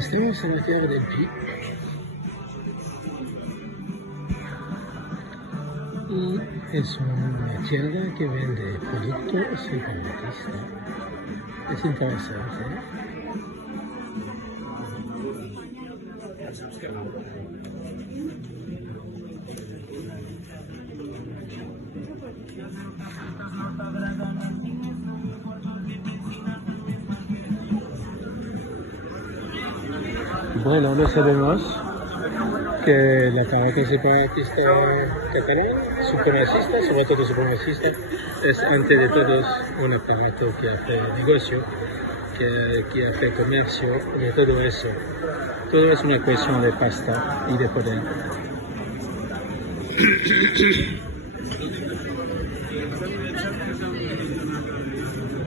Estamos en la tierra del Pi. Y es una tienda que vende productos separatistas. Es interesante. Bueno, no sabemos que el aparato separatista catalán, supremacista, sobre todo supremacista, es ante de todos un aparato que hace negocio, que hace comercio, de todo eso. Todo es una cuestión de pasta y de poder.